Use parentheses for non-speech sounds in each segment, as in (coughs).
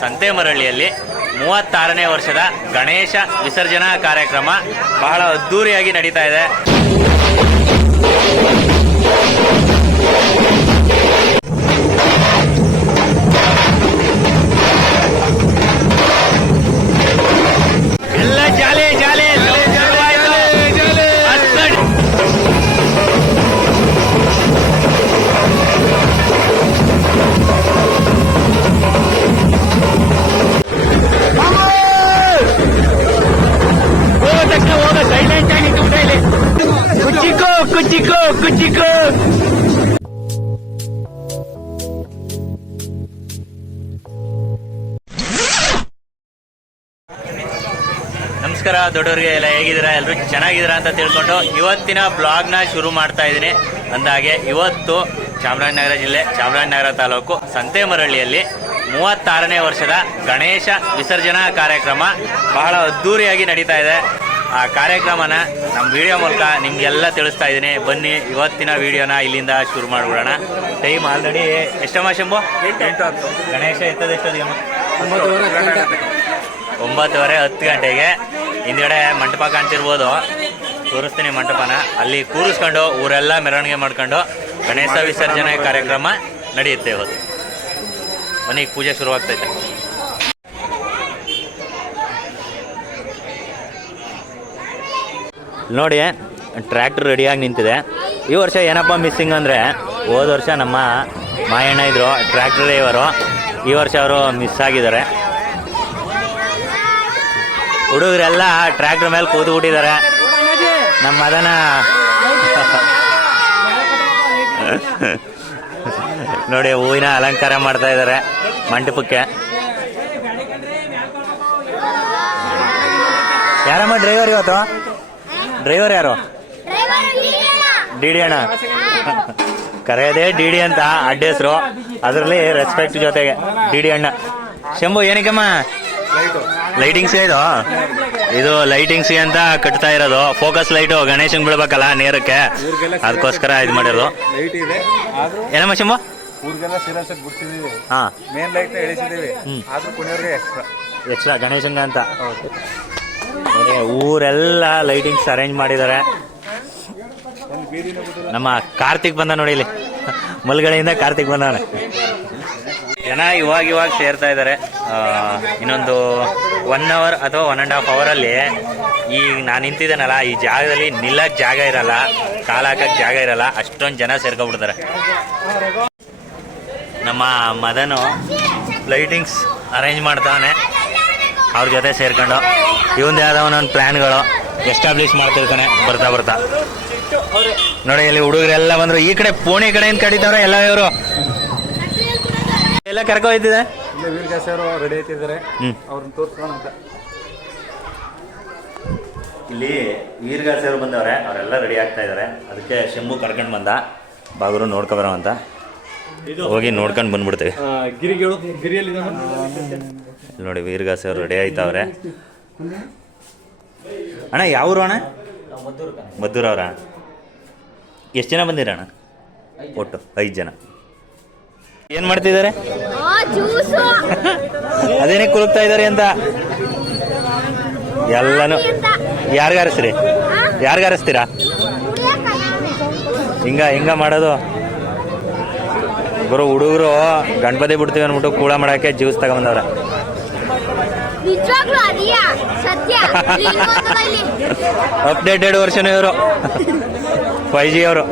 ಸಂತೆಮರಳ್ಳಿಯಲ್ಲಿ ಮೂವತ್ತಾರನೇ ವರ್ಷದ ಗಣೇಶ ವಿಸರ್ಜನಾ ಕಾರ್ಯಕ್ರಮ ಬಹಳ ಅದ್ಧೂರಿಯಾಗಿ ನಡೀತಾ ಇದೆ. ಎಲ್ಲ ಜಾಲಿ ಜಾಲಿ. ಕುಚ್ಚಿಕೋ ಕುಚ್ಚಿಕೋ ನಮಸ್ಕಾರ ದೊಡ್ಡವರಿಗೆ ಎಲ್ಲ ಹೇಗಿದ್ದೀರಾ? ಎಲ್ಲರೂ ಚೆನ್ನಾಗಿದ್ದೀರಾ ಅಂತ ತಿಳ್ಕೊಂಡು ಇವತ್ತಿನ ಬ್ಲಾಗ್ನ ಶುರು ಮಾಡ್ತಾ ಇದ್ದೀನಿ. ಅಂದಾಗೆ ಇವತ್ತು ಚಾಮರಾಜನಗರ ಜಿಲ್ಲೆ, ಚಾಮರಾಜನಗರ ತಾಲೂಕು ಸಂತೆಮರಳ್ಳಿಯಲ್ಲಿ ಮೂವತ್ತಾರನೇ ವರ್ಷದ ಗಣೇಶ ವಿಸರ್ಜನಾ ಕಾರ್ಯಕ್ರಮ ಬಹಳ ಅದ್ಧೂರಿಯಾಗಿ ನಡೀತಾ ಇದೆ. ಆ ಕಾರ್ಯಕ್ರಮನ ನಮ್ಮ ವಿಡಿಯೋ ಮೂಲಕ ನಿಮ್ಗೆಲ್ಲ ತಿಳಿಸ್ತಾ ಇದ್ದೀನಿ. ಬನ್ನಿ ಇವತ್ತಿನ ವಿಡಿಯೋನ ಇಲ್ಲಿಂದ ಶುರು ಮಾಡಿಬಿಡೋಣ. ಟೈಮ್ ಆಲ್ರೆಡಿ ಎಷ್ಟಮ್ಮ ಶಂಭು? ಗಣೇಶ ಎತ್ತದ ಎಷ್ಟೊತ್ತಿಗೆ ಒಂಬತ್ತುವರೆ ಹತ್ತು ಗಂಟೆಗೆ ಹಿಂದ್ಗಡೆ ಮಂಟಪ ಕಾಣ್ತಿರ್ಬೋದು. ತೋರಿಸ್ತೀನಿ ಮಂಟಪನ. ಅಲ್ಲಿ ಕೂರಿಸ್ಕೊಂಡು ಊರೆಲ್ಲ ಮೆರವಣಿಗೆ ಮಾಡ್ಕೊಂಡು ಗಣೇಶ ವಿಸರ್ಜನೆ ಕಾರ್ಯಕ್ರಮ ನಡೆಯುತ್ತೆ ಇವತ್ತು. ಮನೆಗೆ ಪೂಜೆ ಶುರುವಾಗ್ತೈತೆ. ನೋಡಿ, ಟ್ರ್ಯಾಕ್ಟರ್ ರೆಡಿಯಾಗಿ ನಿಂತಿದೆ. ಈ ವರ್ಷ ಏನಪ್ಪ ಮಿಸ್ಸಿಂಗ್ ಅಂದರೆ, ಹೋದ ವರ್ಷ ನಮ್ಮ ಮಾಯಣ್ಣ ಇದ್ರು, ಟ್ರ್ಯಾಕ್ಟರ್ ಡ್ರೈವರು. ಈ ವರ್ಷ ಅವರು ಮಿಸ್ ಆಗಿದ್ದಾರೆ. ಹುಡುಗರೆಲ್ಲ ಟ್ರ್ಯಾಕ್ಟರ್ ಮೇಲೆ ಕೂತು ಬಿಟ್ಟಿದ್ದಾರೆ ನಮ್ಮ ಮದನ ನೋಡಿ, ಹೂವಿನ ಅಲಂಕಾರ ಮಾಡ್ತಾ ಇದ್ದಾರೆ ಮಂಟಪಕ್ಕೆ. ಯಾರಮ್ಮ ಡ್ರೈವರ್ ಇವತ್ತು? ಡ್ರೈವರ್ ಯಾರು? ಡಿ ಡಿ ಅಣ್ಣ. ಕರೆಯೋದೇ ಡಿ ಡಿ ಅಂತ ಅಡ್ಡ ಹೆಸರು ಅದರಲ್ಲಿ ರೆಸ್ಪೆಕ್ಟ್ ಜೊತೆಗೆ ಡಿ ಡಿ ಅಣ್ಣ. ಶಂಭು ಏನಕ್ಕಮ್ಮ? ಲೈಟು ಲೈಟಿಂಗ್ಸ್ ಇದು? ಇದು ಲೈಟಿಂಗ್ಸ್ ಅಂತ ಕಟ್ತಾ ಇರೋದು. ಫೋಕಸ್ ಲೈಟು ಗಣೇಶನ್ ಬೀಳ್ಬೇಕಲ್ಲ ನೇರಕ್ಕೆ. ಅದಕ್ಕೋಸ್ಕರ ಇದು ಮಾಡಿರೋದು. ಲೈಟ್ ಇದೆ. ಆದ್ರೂ ಏನಮ್ಮ Shambhu? Main light extra extra ಗಣೇಶನ್ಗೆ ಅಂತ ಊರೆಲ್ಲ ಲೈಟಿಂಗ್ಸ್ ಅರೇಂಜ್ ಮಾಡಿದ್ದಾರೆ. ನಮ್ಮ ಕಾರ್ತಿಕ್ ಬಂದ ನೋಡಿ ಇಲ್ಲಿ. ಮಲ್ಗಡೆಯಿಂದ ಕಾರ್ತಿಕ್ ಬಂದಾನೆ ಜನ ಇವಾಗ ಇವಾಗ ಸೇರ್ತಾ ಇದ್ದಾರೆ. ಇನ್ನೊಂದು ಒನ್ ಅವರ್ ಅಥವಾ ಒನ್ ಆ್ಯಂಡ್ ಹಾಫ್ ಅವರಲ್ಲಿ ಈ ನಾನು ನಿಂತಿದ್ದೇನಲ್ಲ, ಈ ಜಾಗದಲ್ಲಿ ನಿಲ್ಲಕ್ಕೆ ಜಾಗ ಇರಲ್ಲ, ಕಾಲ ಹಾಕಕ್ಕೆ ಜಾಗ ಇರಲ್ಲ, ಅಷ್ಟೊಂದು ಜನ ಸೇರ್ಕೊಬಿಡ್ತಾರೆ ನಮ್ಮ ಮದನು ಲೈಟಿಂಗ್ಸ್ ಅರೇಂಜ್ ಮಾಡ್ತಾವನೆ. ಅವ್ರ ಜೊತೆ ಸೇರ್ಕೊಂಡು ಇವಂದು ಯಾವ್ದೋ ಒಂದೊಂದು ಪ್ಲ್ಯಾನ್ಗಳು ಎಸ್ಟಾಬ್ಲಿಷ್ ಮಾಡ್ತಿರ್ತಾನೆ ಬರ್ತಾ ಬರ್ತಾ. ನೋಡಿ ಇಲ್ಲಿ ಹುಡುಗರೆಲ್ಲ ಬಂದ್ರು. ಈ ಕಡೆ ಪೋಣಿ ಕಡೆಯಿಂದ ಕಡಿತಾವ್ರೆ ಎಲ್ಲ ಇವರು. ಎಲ್ಲ ಕರ್ಕೊ ಹೋಯ್ತಿದೆ ಅವರು ರೆಡಿ ಆಯ್ತಿದ್ದಾರೆ. ಅವ್ರನ್ನ ತೋರ್ಸ್ಕೊಂಡು ಅಂತ. ಇಲ್ಲಿ ವೀರ್ಗಾಸ್ ಅವರು ಬಂದವ್ರೆ. ಅವರೆಲ್ಲ ರೆಡಿ ಆಗ್ತಾ ಇದಾರೆ. ಅದಕ್ಕೆ ಶಂಭು ಕರ್ಕೊಂಡು ಬಂದ. ಬಾಗುರು ನೋಡ್ಕೊಬರೋ ಅಂತ. ಹೋಗಿ ನೋಡ್ಕೊಂಡು ಬಂದ್ಬಿಡ್ತೀವಿ. ಗಿರಿಗಳು ಗಿರಿಯಲ್ಲಿ ನೋಡಿ ವೀರಗಾಸಿ ಅವರು ರೆಡಿ ಆಯ್ತವ್ರೆ. ಅಣ್ಣ ಯಾವ ಊರು ಅಣ್ಣ ಮದ್ದೂರವ್ರ ಎಷ್ಟು ಜನ ಬಂದಿರ ಅಣ್ಣ? ಒಟ್ಟು ಐದು ಜನ. ಏನು ಮಾಡ್ತಿದ್ದಾರೆ? ಅದೇನೇ ಕುಲುಕ್ತಾ ಇದಾರೆ ಅಂತ? ಎಲ್ಲಾನು ಯಾರಿಗಾರಿಸ್ರಿ ಯಾರಿಗಾರಿಸ್ತೀರಾ ಹಿಂಗ ಹಿಂಗ ಮಾಡೋದು. ಇಬ್ಬರು ಹುಡುಗರು ಗಣಪತಿ ಬಿಡ್ತೀವಿ ಅಂದ್ಬಿಟ್ಟು ಕೂಡ ಮಾಡಕ್ಕೆ ಜ್ಯೂಸ್ ತಗೊಂಬಂದವ್ರೆ ಅಪ್ಡೇಟೆಡ್ ವರ್ಷನ್ ಇವರು. ಫೈವ್ ಜಿ ಅವರು.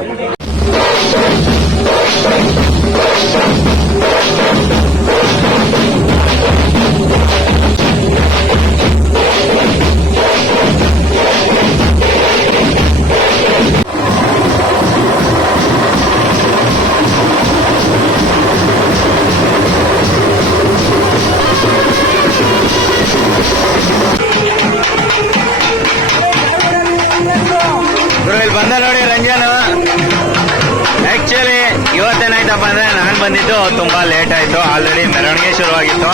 ಬಂದಿದ್ದು, ತುಂಬಾ ಲೇಟ್ ಆಯ್ತು. ಆಲ್ರೆಡಿ ಮೆರವಣಿಗೆ ಶುರುವಾಗಿತ್ತು.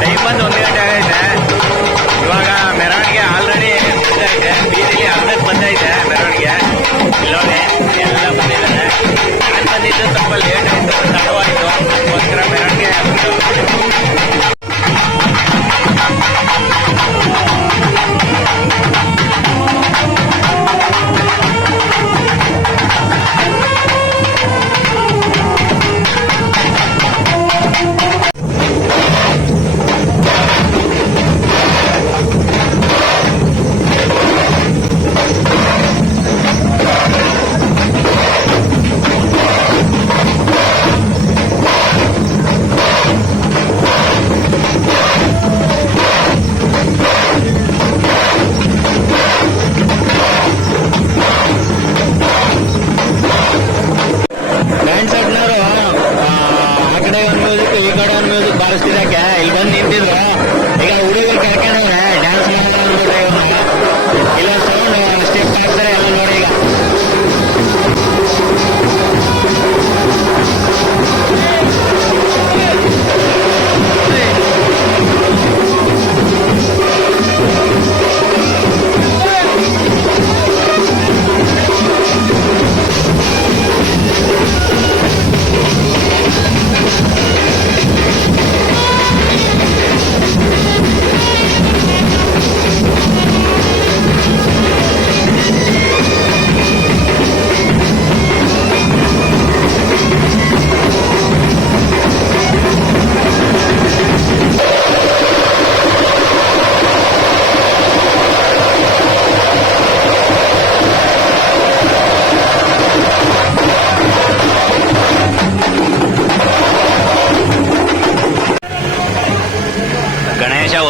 ಟೈಮ್ ಬಂದು ಒಂದು ಗಂಟೆ ಆಗೈತೆ ಇವಾಗ ಮೆರವಣಿಗೆ ಆಲ್ರೆಡಿ ಬಂದೈತೆ ಬೀದಿಲಿ ಅರ್ಧಕ್ಕೆ ಬಂದೈತೆ ಮೆರವಣಿಗೆ. ಇಲ್ಲೋಡಿ ಎಲ್ಲ ಬಂದಿದ್ದಾರೆ ಬಂದಿದ್ದು ಸ್ವಲ್ಪ ಲೇಟ್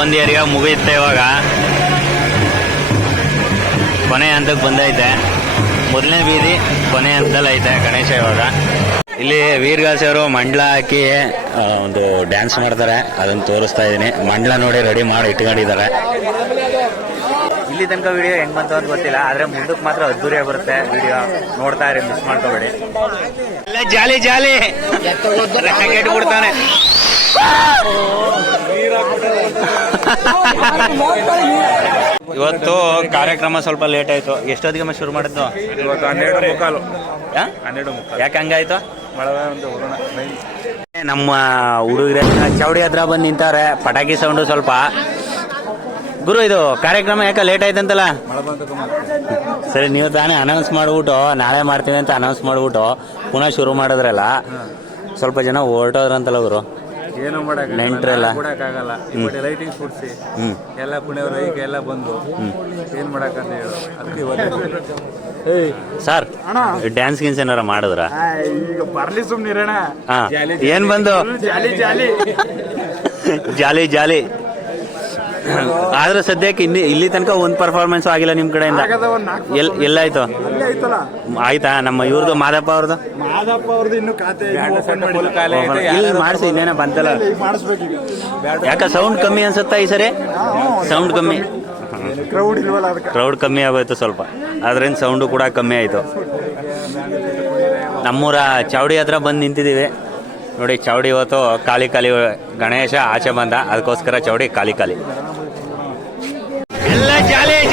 ಒಂದ್ ಏರಿಯಾ ಮುಗಿಯುತ್ತೆ ಇವಾಗ. ಕೊನೆ ಹಂತಕ್ಕೆ ಬಂದೈತೆ. ಮೊದಲನೇ ಬೀದಿ ಕೊನೆ ಹಂತದಲ್ಲಿ ಐತೆ ಗಣೇಶ ಇವಾಗ. ಇಲ್ಲಿ ವೀರ್ಗಾಸ್ ಅವರು ಮಂಡ್ಲ ಹಾಕಿ ಒಂದು ಡ್ಯಾನ್ಸ್ ಮಾಡ್ತಾರೆ. ಅದನ್ನ ತೋರಿಸ್ತಾ ಇದ್ದೀನಿ ಮಂಡ್ಲ ನೋಡಿ ರೆಡಿ ಮಾಡಿ ಇಟ್ಕೊಂಡಿದ್ದಾರೆ. ಇಲ್ಲಿ ತನಕ ವಿಡಿಯೋ ಹೆಂಗ್ ಬಂತು ಅಂತ ಗೊತ್ತಿಲ್ಲ. ಆದ್ರೆ ಮುಂದಕ್ಕೆ ಮಾತ್ರ ಅದ್ದೂರಿಯಾಗಿ ಬರುತ್ತೆ ವಿಡಿಯೋ ನೋಡ್ತಾ ಇರಿ ಮಿಸ್ ಮಾಡ್ಕೋಬೇಡಿ. ಜಾಲಿ ಜಾಲಿ. ರಾಕೆಟ್ ಬಿಡ್ತಾನೆ ಇವತ್ತು ಕಾರ್ಯಕ್ರಮ ಸ್ವಲ್ಪ ಲೇಟ್ ಆಯ್ತು. ಎಷ್ಟೊತ್ತಿಗೆ ಶುರು ಮಾಡಿದ್ದು? ಇವತ್ತು ಹನ್ನೆರಡು ಮುಕ್ಕಾಲು? ಹನ್ನೆರಡು ಮುಕ್ಕಾಲು. ಯಾಕೆ ಹಂಗಾಯ್ತು? ನಮ್ಮ ಹುಡುಗರ ಚೌಡಿ ಹತ್ರ ಬಂದು ನಿಂತಾರೆ ಪಟಾಕಿ ಸೌಂಡು ಸ್ವಲ್ಪ. ಗುರು ಇದು ಕಾರ್ಯಕ್ರಮ ಯಾಕೆ ಲೇಟ್ ಆಯ್ತಂತಲ್ಲ ಸರಿ ನೀವು ತಾನೇ ಅನೌನ್ಸ್ ಮಾಡ್ಬಿಟ್ಟು ನಾಳೆ ಮಾಡ್ತೀವಿ ಅಂತ ಅನೌನ್ಸ್ ಮಾಡ್ಬಿಟ್ಟು ಪುನಃ ಶುರು ಮಾಡಿದ್ರಲ್ಲ ಸ್ವಲ್ಪ ಜನ ಹೊರಟೋದ್ರಂತಲ್ಲ ಗುರು. ಏನು ಮಾಡಕ್ಕೆ ನೆಂಟ್ರೆಲ್ಲ? ಕೊಡಕ್ಕಾಗಲ್ಲ. ಇವತ್ತು ಲೈಟಿಂಗ್ ಕೊಡಿಸಿ. ಎಲ್ಲ ಪುಣ್ಯವರು ಈಗ ಎಲ್ಲ ಬಂದು ಏನ್ ಮಾಡಕ್ಕಂತ ಹೇಳು. ಅದಕ್ಕೆ ಇವತ್ತು ಏಯ್ ಸರ್ ಡ್ಯಾನ್ಸ್ ಗಿನ್ಸ್ ಏನಾರ ಮಾಡಿದ್ರ? ಈಗ ಬರ್ಲಿ ಸುಮ್ನಿರಣ ಹಾ ಏನ್ ಬಂದು? ಜಾಲಿ ಜಾಲಿ. ಜಾಲಿ ಜಾಲಿ. (coughs) ಆದ್ರೆ ಸದ್ಯಕ್ಕೆ ಇಲ್ಲಿ ಇಲ್ಲಿ ತನಕ ಒಂದ್ ಪರ್ಫಾರ್ಮೆನ್ಸ್ ಆಗಿಲ್ಲ ನಿಮ್ ಕಡೆಯಿಂದ. ಎಲ್ ಎಲ್ಲಾಯ್ತು ಆಯ್ತಾ? ನಮ್ಮ ಇವ್ರದ್ದು ಮಾದಪ್ಪ ಅವ್ರದ್ದು ಮಾದಪ್ಪ ಅವ್ರದ್ದು ಇನ್ನು ಖಾತೆ ಇಲ್ಲಿ ಮಾಡಿಸಿ ಇನ್ನೇನ ಬಂತಲ್ಲ? ಯಾಕ ಸೌಂಡ್ ಕಮ್ಮಿ ಅನ್ಸುತ್ತಾ ಈ ಸರಿ? ಸೌಂಡ್ ಕಮ್ಮಿ. ಕ್ರೌಡ್ ಇಲ್ವಲ್ಲ ಅದಕ್ಕೆ? ಕ್ರೌಡ್ ಕಮ್ಮಿ ಆಗೋಯ್ತು ಸ್ವಲ್ಪ. ಅದರಿಂದ ಸೌಂಡು ಕೂಡ ಕಮ್ಮಿ ಆಯ್ತು. ನಮ್ಮೂರ ಚಾವಡಿ ಹತ್ರ ಬಂದು ನಿಂತಿದ್ದೀವಿ ನೋಡಿ ಚೌಡಿ ಇವತ್ತು ಖಾಲಿ ಖಾಲಿ ಗಣೇಶ ಆಚೆ ಬಂದ. ಅದಕ್ಕೋಸ್ಕರ ಚೌಡಿ ಖಾಲಿ ಖಾಲಿ. ಎಲ್ಲ ಜಾಲಿ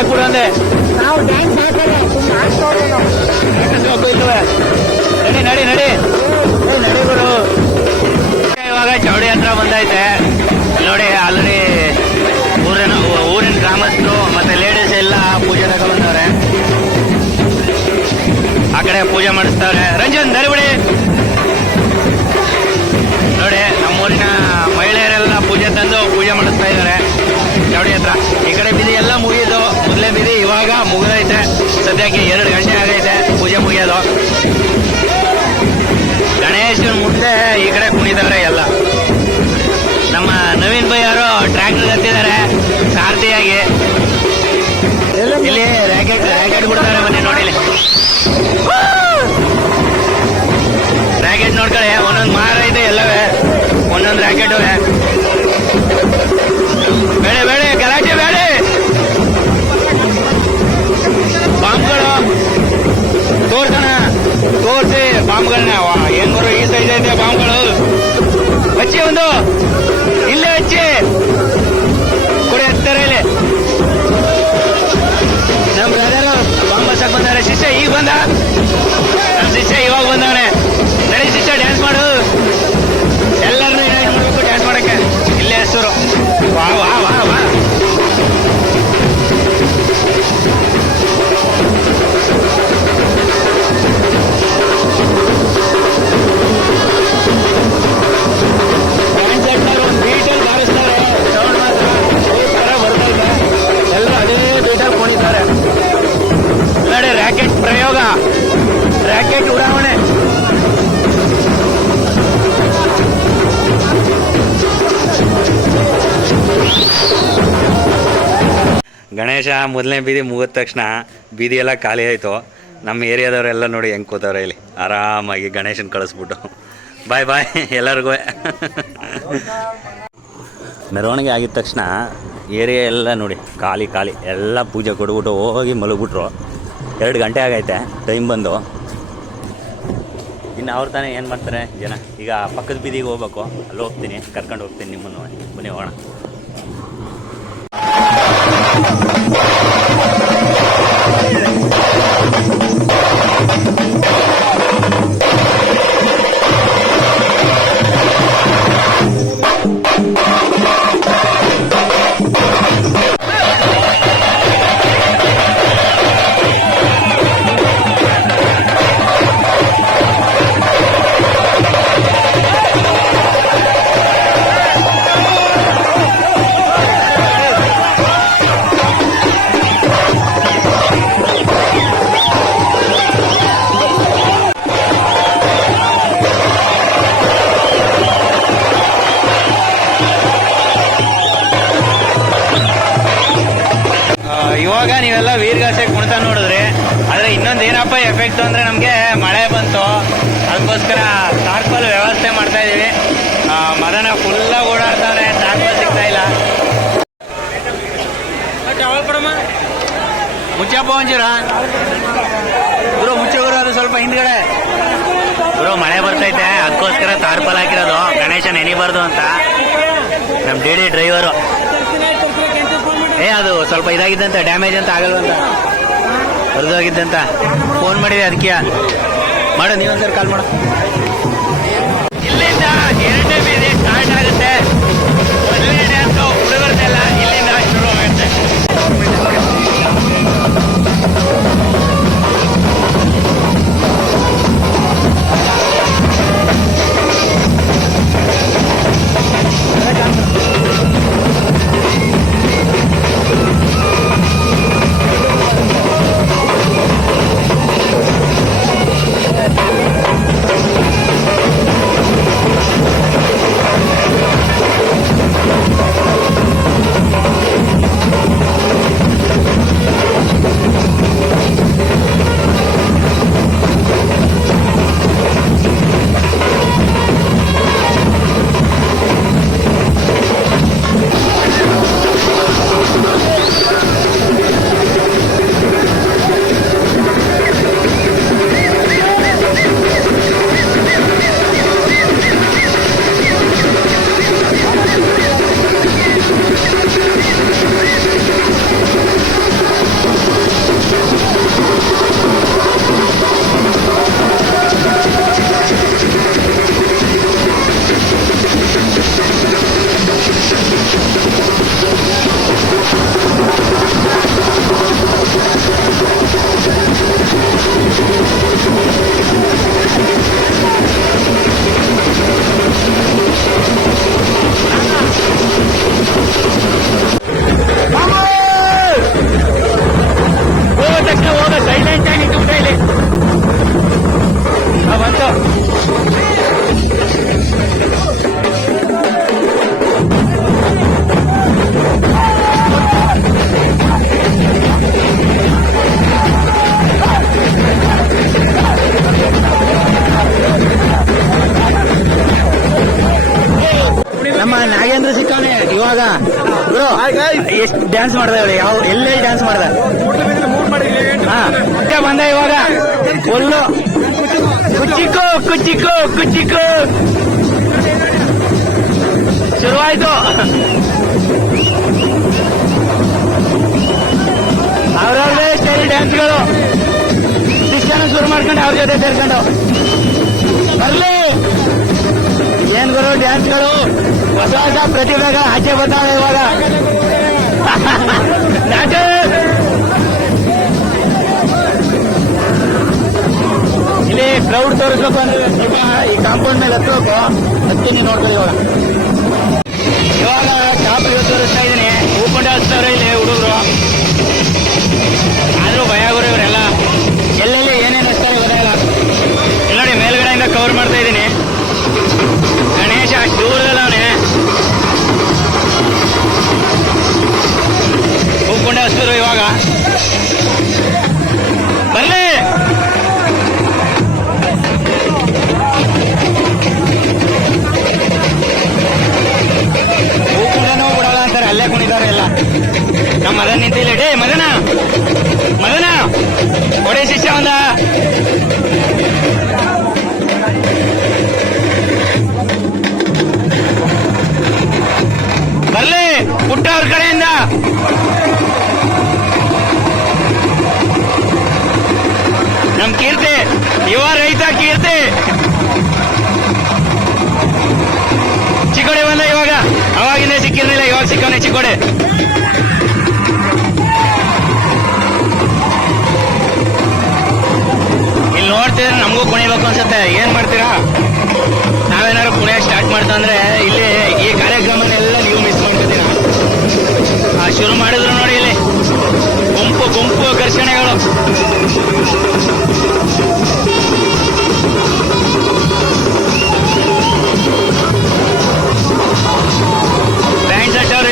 ಹಾಕ್ಬಿಡು ಅಂದೆ ನಾವು ಡ್ಯಾನ್ಸ್ ಹಾಕಲ್ಲ ಹಾಕಿಸ್ಬೇಕು ಇಲ್ವೇ? ನಡಿ ನಡಿ ನಡಿ. ನಡಿ ಗುರು. ಇವಾಗ ಚೌಡಿ ಹತ್ರ ಬಂದೈತೆ. ನೋಡಿ ಆಲ್ರೆಡಿ ಊರಿನ ಊರಿನ ಗ್ರಾಮಸ್ಥರು ಮತ್ತೆ ಲೇಡೀಸ್ ಎಲ್ಲ ಪೂಜೆ ತಗೊಂಡ್ಬಂದವ್ರೆ ಆ ಕಡೆ ಪೂಜೆ ಮಾಡಿಸ್ತಾವ್ರೆ. ರಂಜನ್ ದರಿಬಿಡಿ ಸದ್ಯಕ್ಕೆ ಎರಡು ಗಂಟೆ ಆಗೈತೆ. ಪೂಜೆ ಮುಗಿಯೋದು ಗಣೇಶನ ಮುಂದೆ ಈ ಕಡೆ ಕುಣಿತಾರೆ ಎಲ್ಲ. ನಮ್ಮ ನವೀನ್ ಭೈ ಅವರು ಟ್ರ್ಯಾಕ್ಟರ್ ಹತ್ತಿದ್ದಾರೆ ಸಾರಥಿಯಾಗಿ ಇಲ್ಲಿ ರ್ಯಾಕೆಟ್ ರ್ಯಾಕೆಟ್ ಬಿಡ್ತಾರೆ ಬನ್ನಿ ನೋಡಿ ಇಲ್ಲಿ. ರ್ಯಾಕೆಟ್ ನೋಡ್ಕೊಳ್ಳಿ, ಒಂದೊಂದು ಮಾರ ಇದೆ ಎಲ್ಲವೇ, ಒಂದೊಂದು ರ್ಯಾಕೆಟ್ ಬಾಂಬ್ಗಳನ್ನ ಏನ್ ಬರೋ ಈ ಸೈಜ್ ಐತೆ ಬಾಂಬ್ಗಳು ಹಚ್ಚಿ ಒಂದು ಗಣೇಶ ಮೊದಲನೇ ಬೀದಿ ಮುಗಿದ ತಕ್ಷಣ ಬೀದಿ ಎಲ್ಲ ಖಾಲಿ ಆಯಿತು. ನಮ್ಮ ಏರಿಯಾದವರೆಲ್ಲ ನೋಡಿ ಹೆಂಗೆ ಕೂತವ್ರೆ ಇಲ್ಲಿ. ಆರಾಮಾಗಿ ಗಣೇಶನ ಕಳಿಸ್ಬಿಟ್ಟು. ಬಾಯ್ ಬಾಯ್ ಎಲ್ಲರಿಗೂ. ಮೆರವಣಿಗೆ ಆಗಿದ ತಕ್ಷಣ ಏರಿಯಾ ಎಲ್ಲ ನೋಡಿ, ಖಾಲಿ ಖಾಲಿ ಎಲ್ಲ ಪೂಜೆ ಕೊಡ್ಬಿಟ್ಟು ಹೋಗಿ ಮಲಗಿಬಿಟ್ರು. ಎರಡು ಗಂಟೆ ಆಗೈತೆ, ಟೈಮ್ ಬಂದು. ಇನ್ನು ಅವ್ರು ತಾನೇ ಏನು ಮಾಡ್ತಾರೆ? ಜನ, ಈಗ ಪಕ್ಕದ ಬೀದಿಗೆ ಹೋಗ್ಬೇಕು. ಅಲ್ಲಿ ಹೋಗ್ತೀನಿ ಕರ್ಕೊಂಡು ಹೋಗ್ತೀನಿ ನಿಮ್ಮನ್ನು. ಬನ್ನಿ ಹೋಗೋಣ. ಕುಣಿತ ನೋಡಿದ್ರಿ. ಆದ್ರೆ ಇನ್ನೊಂದು ಏನಪ್ಪ ಎಫೆಕ್ಟ್ ಅಂದ್ರೆ ನಮಗೆ ಮಳೆ ಬಂತು. ಅದಕ್ಕೋಸ್ಕರ ಟಾರ್ಪಲ್ ವ್ಯವಸ್ಥೆ ಮಾಡ್ತಾ ಇದೀವಿ. ಮದನ ಫುಲ್ಲಾಗಿ ಓಡಾಡ್ತಾನೆ ಟಾರ್ಪಲ್ ಸಿಗ್ತಾ ಇಲ್ಲ. ಮುಚ್ಚಪ್ಪ ಒಂಚೂರ ಗುರು ಅದು ಸ್ವಲ್ಪ ಹಿಂದ್ಗಡೆ. ಗುರು, ಮಳೆ ಬರ್ತೈತೆ. ಅದಕ್ಕೋಸ್ಕರ ತಾರ್ಪಲ್ ಹಾಕಿರೋದು. ಗಣೇಶ ನೆನಿಬಾರ್ದು ಅಂತ. ನಮ್ಮ ಡಿ ಡಿ ಡ್ರೈವರು. ಏ, ಅದು ಸ್ವಲ್ಪ ಇದಾಗಿದ್ದಂತ, ಡ್ಯಾಮೇಜ್ ಅಂತ ಆಗಲ್ವಂತ. ಹರಿದೋಗಿದ್ದಂತ ಫೋನ್ ಮಾಡಿದೆ ಅದಕ್ಕೆ ಮಾಡು ನೀವೊಂದ್ಸರಿ ಕಾಲ್ ಮಾಡು. ಎಷ್ಟು ಡ್ಯಾನ್ಸ್ ಮಾಡ್ದೆ ಹೇಳಿ ಯಾವ ಎಲ್ಲೇ ಡ್ಯಾನ್ಸ್ ಮಾಡಿದ? ಹಾ. ಬಂದ ಇವಾಗ. ಕುಚ್ಚಿಕೋ ಕುಚ್ಚಿಕ್ಕು ಕುಚ್ಚಿಕ್ಕು ಕುಚ್ಚಿಕ್ಕು ಶುರುವಾಯ್ತು. ಅವ್ರವ್ರದೇ ಸ್ಟೈಲ್ ಡ್ಯಾನ್ಸ್ಗಳು ಶಿಕ್ಷಣ ಶುರು ಮಾಡ್ಕೊಂಡು ಅವ್ರ ಜೊತೆ ಸೇರ್ಕೊಂಡು. ಬರ್ಲಿ. ಏನ್ ಗುರು ಡ್ಯಾನ್ಸ್ಗಳು ಹೊಸ ಹೊಸ ಪ್ರತಿಭೆಗಳು ಆಚೆ ಬರ್ತಾವೆ ಇವಾಗ. ಇಲ್ಲಿ ಕ್ರೌಡ್ ತೋರಿಸ್ಬೇಕು ಅಂದ್ರೆ ಈ ಕಾಂಪೌಂಡ್ ಮೇಲೆ ಹತ್ತಬೇಕು ಹತ್ತೀನಿ ನೋಡ್ಕೊಳ್ಳಿ ಇವಾಗ. ಇವಾಗ ಚಾಪಲ್ಲಿ ತೋರಿಸ್ತಾ ಇದ್ದೀನಿ. ಹೂಕೊಂಡೆ ಹಚ್ತಾರೆ ಇಲ್ಲಿ ಹುಡುಗರು. ಸಿಕ್ಕಿರ್ಲಿಲ್ಲ ಇವಾಗ ಇಲ್ಲಿ ನೋಡ್ತಿದ್ರೆ ನಮಗೂ ಕುಣಿಬೇಕು ಅನ್ಸುತ್ತೆ. ಏನ್ ಮಾಡ್ತೀರಾ? ನಾವೇನಾದ್ರು ಕುಣಿಯ ಸ್ಟಾರ್ಟ್ ಮಾಡ್ತಾ ಅಂದ್ರೆ ಇಲ್ಲಿ ಈ ಕಾರ್ಯಕ್ರಮನೆಲ್ಲ ನೀವು ಮಿಸ್ ಮಾಡ್ಕೊತೀರಾ? ಆ, ಶುರು ಮಾಡಿದ್ರು ನೋಡಿ ಇಲ್ಲಿ. ಗುಂಪು ಗುಂಪು ಘರ್ಷಣೆಗಳು.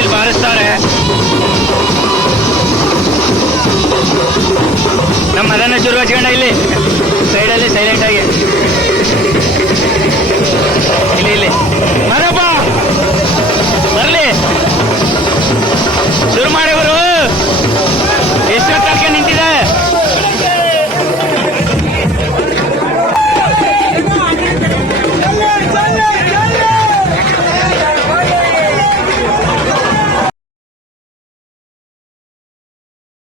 ಇಲ್ಲಿ ಬಾರಿಸ್ತಾರೆ ನಮ್ಮ ಅದನ್ನ ಚೂರು ಹಚ್ಕೊಂಡ ಇಲ್ಲಿ ಸೈಡಲ್ಲಿ ಸೈಲೆಂಟ್ ಆಗಿ. ಇಲ್ಲಿ ಇಲ್ಲಿ. ಬರಪ್ಪ ಬರಲಿ. ಶುರು ಮಾಡಿ.